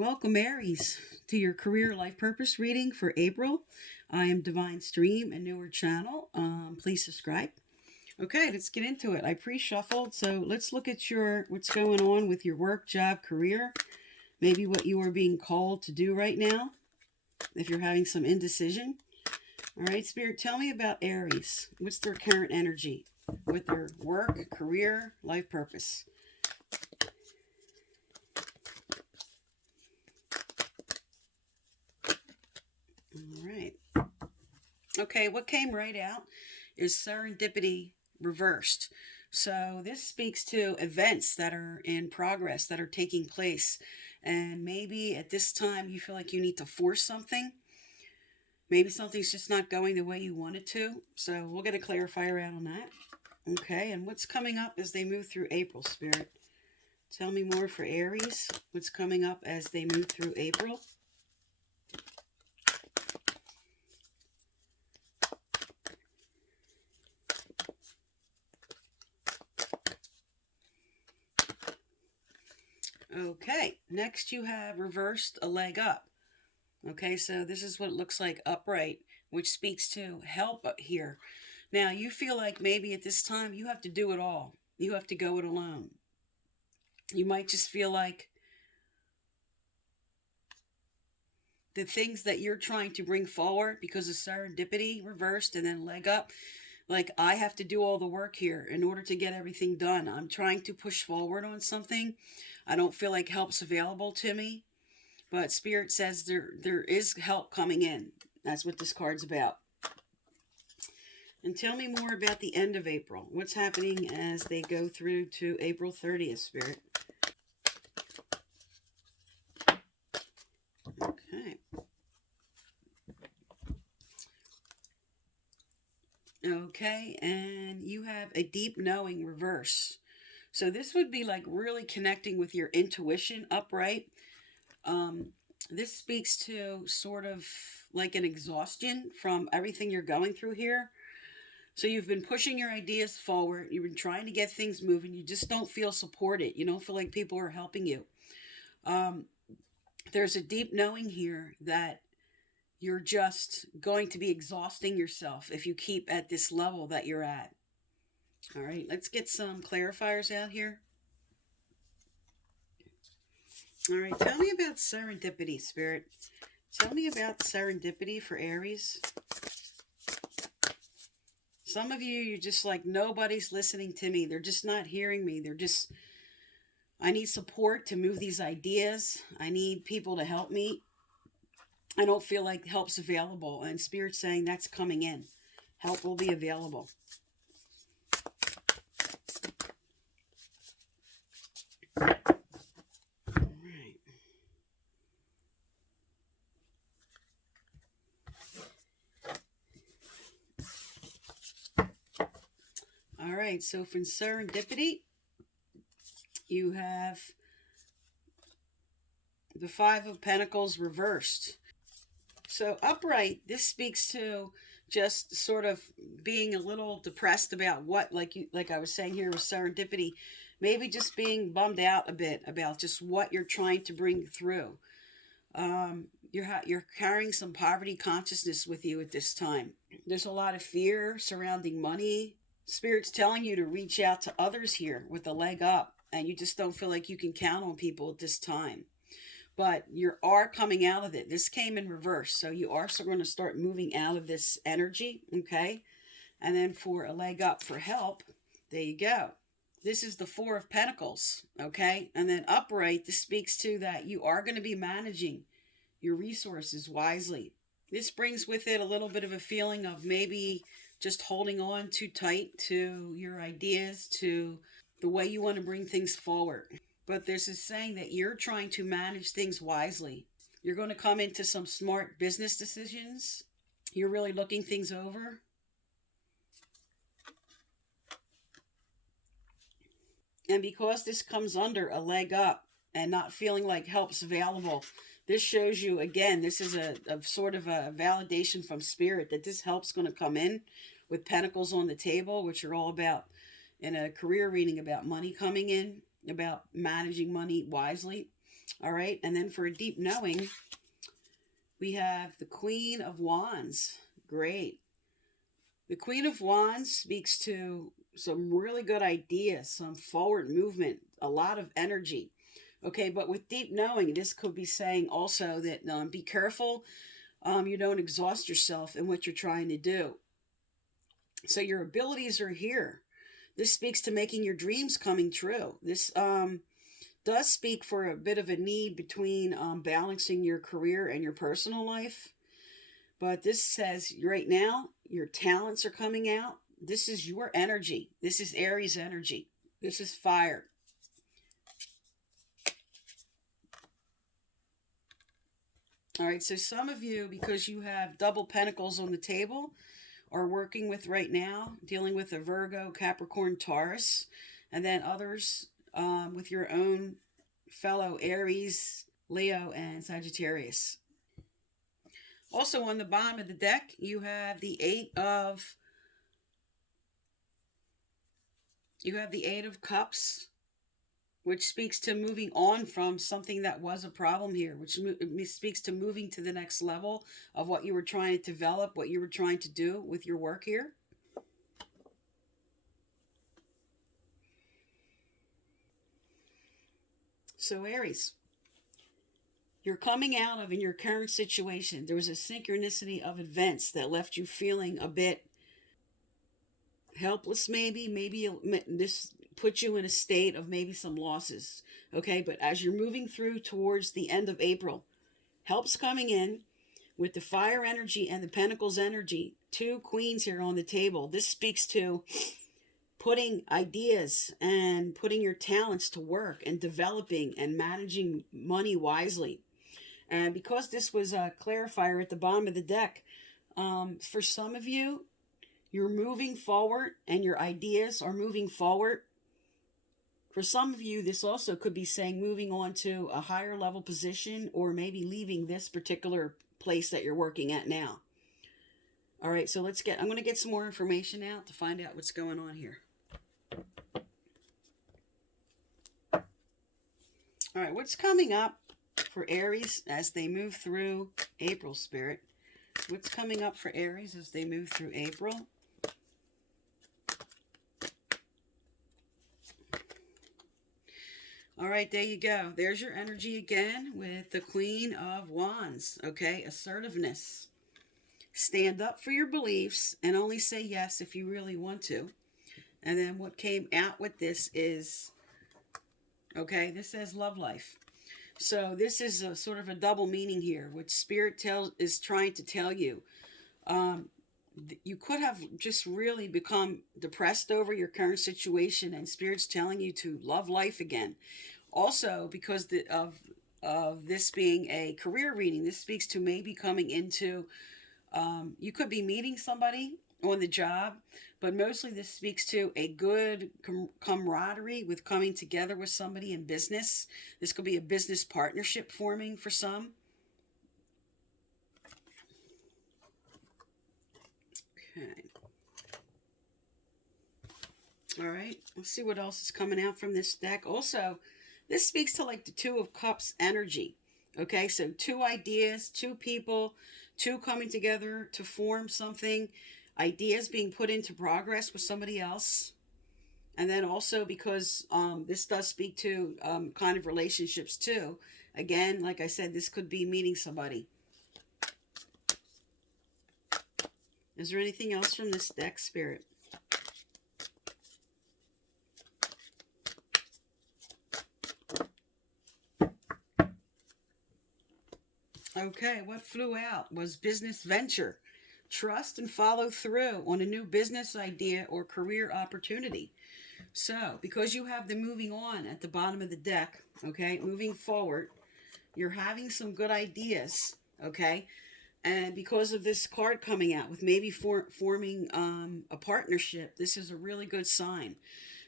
Welcome, Aries, to your career life purpose reading for April. I am Divine Stream, a newer channel. Please subscribe. Okay, let's get into it. I pre-shuffled, so let's look at what's going on with your work, job, career, maybe what you are being called to do right now, if you're having some indecision. All right, Spirit, tell me about Aries. What's their current energy with their work, career, life purpose? All right. Okay, what came right out is serendipity reversed. So this speaks to events that are in progress, that are taking place. And maybe at this time you feel like you need to force something. Maybe something's just not going the way you want it to. So we'll get a clarifier out on that. Okay, and what's coming up as they move through April, Spirit? Tell me more for Aries. What's coming up as they move through April? Okay, next you have reversed a leg up. Okay, so this is what it looks like upright, which speaks to help here. Now, you feel like maybe at this time you have to do it all. You have to go it alone. You might just feel like the things that you're trying to bring forward because of serendipity reversed and then leg up, like I have to do all the work here in order to get everything done. I'm trying to push forward on something. I don't feel like help's available to me, but Spirit says there is help coming in. That's what this card's about. And tell me more about the end of April. What's happening as they go through to April 30th, Spirit? Okay. Okay, and you have a deep knowing reverse. So this would be like really connecting with your intuition upright. This speaks to sort of like an exhaustion from everything you're going through here. So you've been pushing your ideas forward. You've been trying to get things moving. You just don't feel supported. You don't feel like people are helping you. There's a deep knowing here that you're just going to be exhausting yourself if you keep at this level that you're at. All right, let's get some clarifiers out here. All right, tell me about serendipity, Spirit. Tell me about serendipity for Aries. Some of you, you're just like, nobody's listening to me. They're just not hearing me. I need support to move these ideas. I need people to help me. I don't feel like help's available. And Spirit's saying that's coming in. Help will be available. All right, so from serendipity, you have the Five of Pentacles reversed. So upright, this speaks to just sort of being a little depressed about what, like I was saying here with serendipity, maybe just being bummed out a bit about just what you're trying to bring through. You're carrying some poverty consciousness with you at this time. There's a lot of fear surrounding money. Spirit's telling you to reach out to others here with a leg up, and you just don't feel like you can count on people at this time. But you are coming out of it. This came in reverse, so you are going to start moving out of this energy, okay? And then for a leg up for help, there you go. This is the Four of Pentacles, okay? And then upright, this speaks to that you are going to be managing your resources wisely. This brings with it a little bit of a feeling of maybe just holding on too tight to your ideas, to the way you want to bring things forward. But this is saying that you're trying to manage things wisely. You're going to come into some smart business decisions. You're really looking things over. And because this comes under a leg up and not feeling like help's available, this shows you, again, this is a sort of a validation from Spirit that this help's going to come in with Pentacles on the table, which are all about, in a career reading, about money coming in, about managing money wisely. All right. And then for a deep knowing, we have the Queen of Wands. Great. The Queen of Wands speaks to some really good ideas, some forward movement, a lot of energy. Okay, but with deep knowing, this could be saying also that be careful you don't exhaust yourself in what you're trying to do. So your abilities are here. This speaks to making your dreams coming true. This does speak for a bit of a need between balancing your career and your personal life. But this says right now, your talents are coming out. This is your energy. This is Aries energy. This is fire. All right, so some of you, because you have double pentacles on the table, are working with right now, dealing with a Virgo, Capricorn, Taurus, and then others with your own fellow Aries, Leo, and Sagittarius. Also on the bottom of the deck, you have the Eight of Cups, which speaks to moving on from something that was a problem here, which speaks to moving to the next level of what you were trying to develop, what you were trying to do with your work here. So Aries, you're coming out of in your current situation. There was a synchronicity of events that left you feeling a bit helpless, maybe this put you in a state of maybe some losses. Okay, but as you're moving through towards the end of April, help's coming in with the fire energy and the pentacles energy. Two queens here on the table. This speaks to putting ideas and putting your talents to work and developing and managing money wisely. And because this was a clarifier at the bottom of the deck, for some of you, you're moving forward and your ideas are moving forward. For some of you, this also could be saying moving on to a higher level position or maybe leaving this particular place that you're working at now. All right, so I'm going to get some more information out to find out what's going on here. All right, what's coming up for Aries as they move through April, Spirit? What's coming up for Aries as they move through April? All right, there you go. There's your energy again with the Queen of Wands. Okay, assertiveness. Stand up for your beliefs and only say yes if you really want to. And then what came out with this is, okay, this says love life. So this is a sort of a double meaning here, which Spirit is trying to tell you. You could have just really become depressed over your current situation, and Spirit's telling you to love life again. Also, because of this being a career reading, this speaks to maybe coming into, you could be meeting somebody on the job, but mostly this speaks to a good camaraderie with coming together with somebody in business. This could be a business partnership forming for some. Okay. All right. Let's see what else is coming out from this deck. Also, this speaks to like the Two of Cups energy. Okay, so two ideas, two people, two coming together to form something, ideas being put into progress with somebody else. And then also because this does speak to kind of relationships too. Again, like I said, this could be meeting somebody. Is there anything else from this deck, Spirit? Okay, what flew out was business venture. Trust and follow through on a new business idea or career opportunity. So, because you have the moving on at the bottom of the deck, okay, moving forward, you're having some good ideas, okay? And because of this card coming out with maybe forming a partnership, this is a really good sign.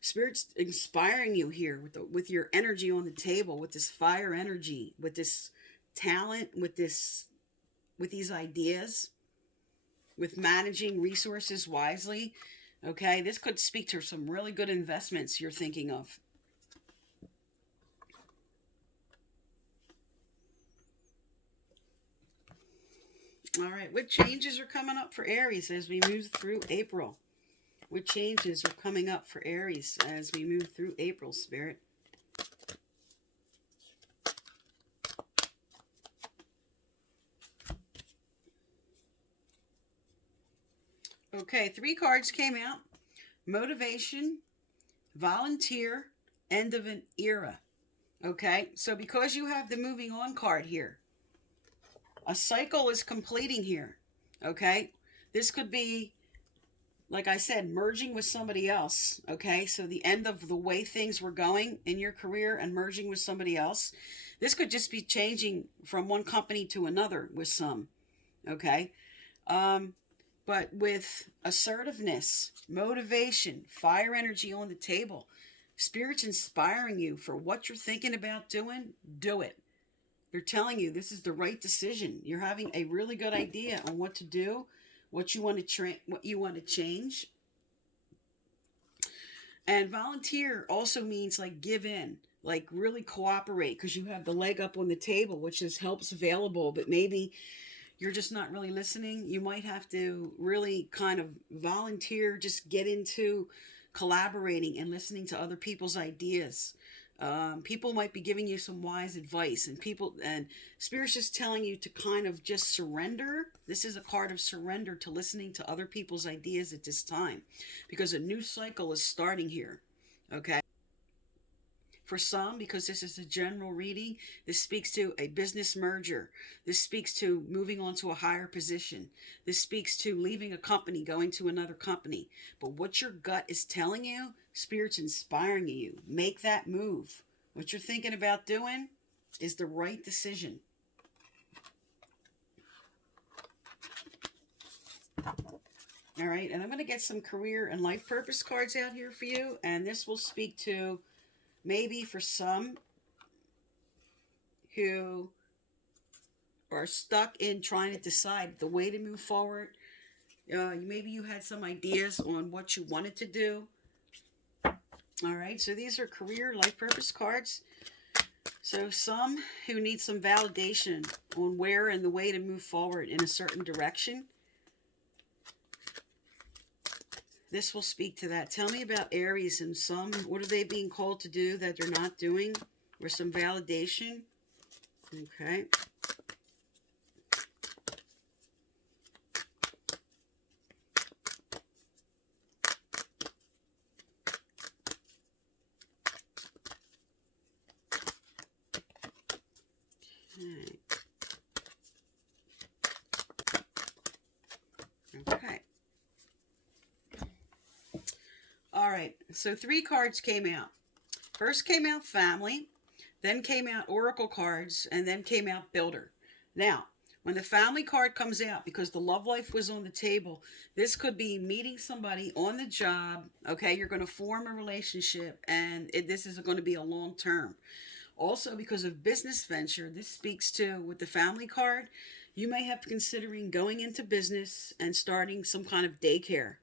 Spirit's inspiring you here with your energy on the table, with this fire energy, with this talent, with these ideas, with managing resources wisely. Okay, this could speak to some really good investments you're thinking of. All right. What changes are coming up for Aries as we move through April? What changes are coming up for Aries as we move through April, Spirit? Okay, 3 cards came out. Motivation, volunteer, end of an era. Okay, so because you have the moving on card here, a cycle is completing here. Okay, this could be, like I said, merging with somebody else. Okay, so the end of the way things were going in your career and merging with somebody else. This could just be changing from one company to another with some. Okay, but with assertiveness, motivation, fire energy on the table, Spirit's inspiring you for what you're thinking about doing, do it. They're telling you this is the right decision. You're having a really good idea on what to do, what you want to what you want to change. And volunteer also means like give in, like really cooperate because you have the leg up on the table, which is helps available, but maybe you're just not really listening. You might have to really kind of volunteer, just get into collaborating and listening to other people's ideas. People might be giving you some wise advice, and Spirit's just telling you to kind of just surrender. This is a card of surrender to listening to other people's ideas at this time, because a new cycle is starting here. Okay. For some, because this is a general reading, this speaks to a business merger. This speaks to moving on to a higher position. This speaks to leaving a company, going to another company. But what your gut is telling you, Spirit's inspiring you. Make that move. What you're thinking about doing is the right decision. All right, and I'm going to get some career and life purpose cards out here for you, and this will speak to maybe for some who are stuck in trying to decide the way to move forward. Maybe you had some ideas on what you wanted to do. All right, so these are career, life purpose cards. So some who need some validation on where and the way to move forward in a certain direction. This will speak to that. Tell me about Aries and some. What are they being called to do that they're not doing? Or some validation. Okay. Okay. All right. So 3 cards came out. First came out family, then came out oracle cards, and then came out builder. Now, when the family card comes out, because the love life was on the table, this could be meeting somebody on the job. Okay, you're going to form a relationship, and this is going to be a long term. Also, because of business venture, this speaks to, with the family card, you may have considering going into business and starting some kind of daycare,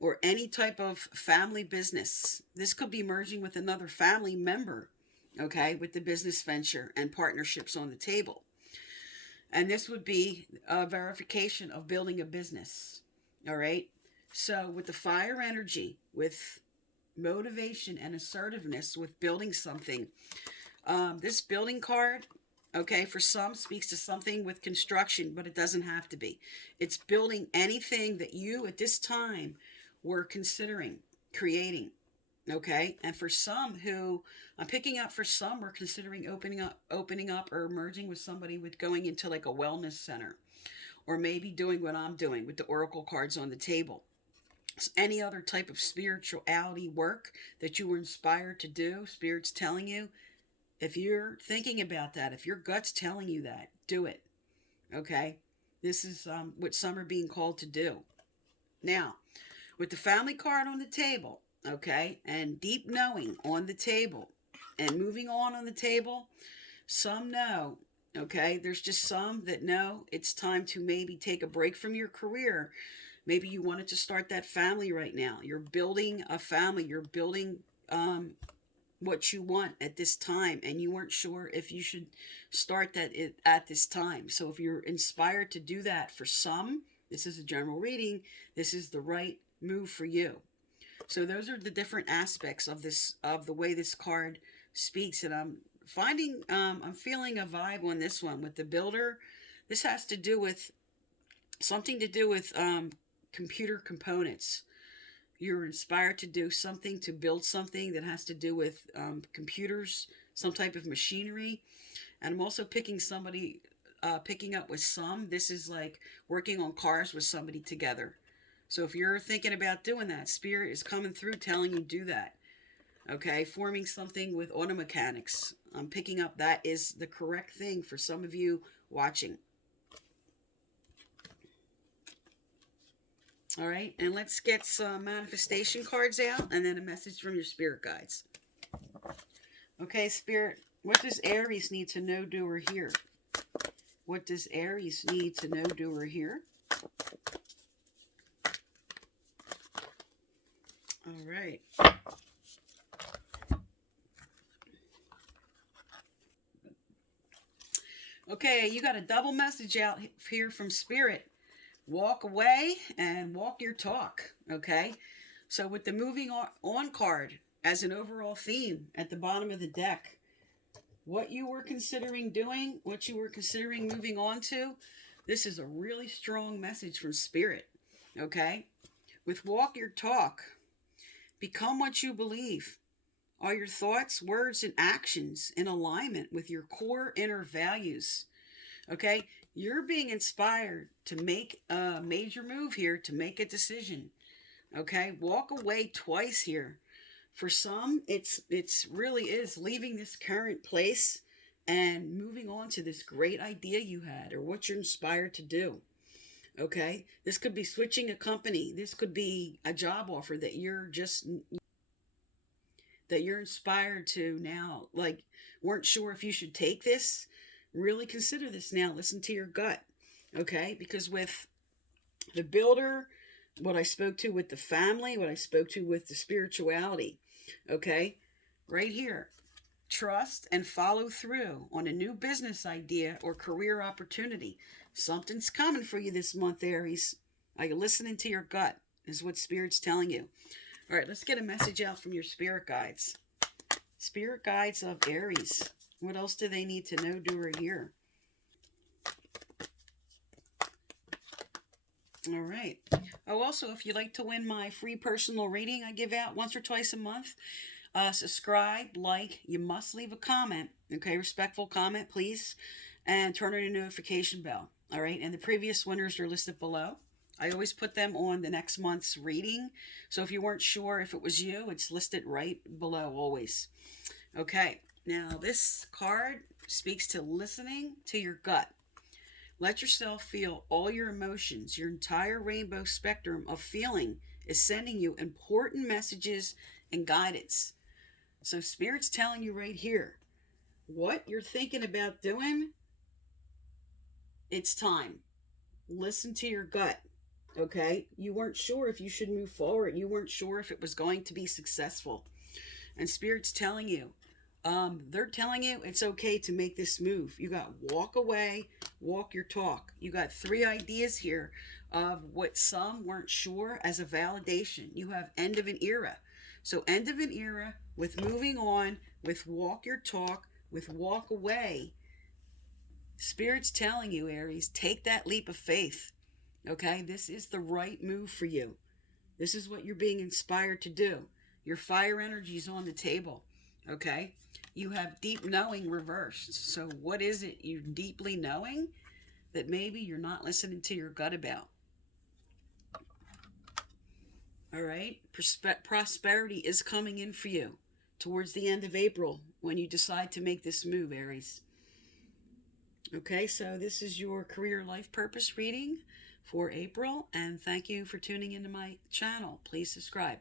or any type of family business. This could be merging with another family member, okay, with the business venture and partnerships on the table. And this would be a verification of building a business, all right? So with the fire energy, with motivation and assertiveness, with building something, this building card, okay, for some speaks to something with construction, but it doesn't have to be. It's building anything that you at this time were considering creating, okay? And for some who I'm picking up, for some we're considering opening up or merging with somebody with going into like a wellness center, or maybe doing what I'm doing with the oracle cards on the table. Any other type of spirituality work that you were inspired to do, Spirit's telling you, if you're thinking about that, if your gut's telling you that, do it. Okay? This is what some are being called to do. Now, with the family card on the table, okay, and deep knowing on the table, and moving on the table, some know, okay, there's just some that know it's time to maybe take a break from your career. Maybe you wanted to start that family right now. You're building a family. You're building what you want at this time, and you weren't sure if you should start that at this time. So if you're inspired to do that, for some, this is a general reading, this is the right move for you. So those are the different aspects of this, of the way this card speaks. And I'm feeling a vibe on this one with the builder. This has to do with something to do with computer components. You're inspired to do something, to build something that has to do with computers, some type of machinery. And I'm also picking up with some. This is like working on cars with somebody together. So if you're thinking about doing that, Spirit is coming through telling you do that. Okay, forming something with auto mechanics. I'm picking up that is the correct thing for some of you watching. All right, and let's get some manifestation cards out and then a message from your spirit guides. Okay, Spirit, what does Aries need to know, do, or hear? What does Aries need to know, do, or hear? All right. Okay, you got a double message out here from Spirit. Walk away and walk your talk, okay? So with the moving on card as an overall theme at the bottom of the deck, what you were considering doing, what you were considering moving on to, this is a really strong message from Spirit, okay? With walk your talk, become what you believe. Are your thoughts, words, and actions in alignment with your core inner values? Okay, you're being inspired to make a major move here, to make a decision. Okay, walk away twice here. For some, it's really is leaving this current place and moving on to this great idea you had or what you're inspired to do. Okay, this could be switching a company. This could be a job offer that you're inspired to now, like weren't sure if you should take this. Really consider this now. Listen to your gut, okay? Because with the builder, what I spoke to with the family, what I spoke to with the spirituality, okay? Right here, trust and follow through on a new business idea or career opportunity. Something's coming for you this month, Aries. Are you listening to your gut? Is what Spirit's telling you. All right, let's get a message out from your spirit guides. Spirit guides of Aries. What else do they need to know, do, or hear? All right. Oh, also, if you'd like to win my free personal reading I give out once or twice a month, subscribe, like, you must leave a comment. Okay, respectful comment, please. And turn on your notification bell. All right, and the previous winners are listed below. I always put them on the next month's reading. So if you weren't sure if it was you, it's listed right below always. Okay. Now, this card speaks to listening to your gut. Let yourself feel all your emotions. Your entire rainbow spectrum of feeling is sending you important messages and guidance. So Spirit's telling you right here, what you're thinking about doing, it's time. Listen to your gut, okay? You weren't sure if you should move forward. You weren't sure if it was going to be successful. And Spirit's telling you, they're telling you it's okay to make this move. You got walk away, walk your talk. You got 3 ideas here of what some weren't sure as a validation. You have end of an era. So end of an era with moving on, with walk your talk, with walk away. Spirit's telling you, Aries, take that leap of faith. Okay, this is the right move for you. This is what you're being inspired to do. Your fire energy is on the table. Okay, you have deep knowing reversed. So what is it you're deeply knowing that maybe you're not listening to your gut about? All right, prosperity is coming in for you towards the end of April when you decide to make this move, Aries. Okay, so this is your career life purpose reading for April, and thank you for tuning into my channel. Please subscribe.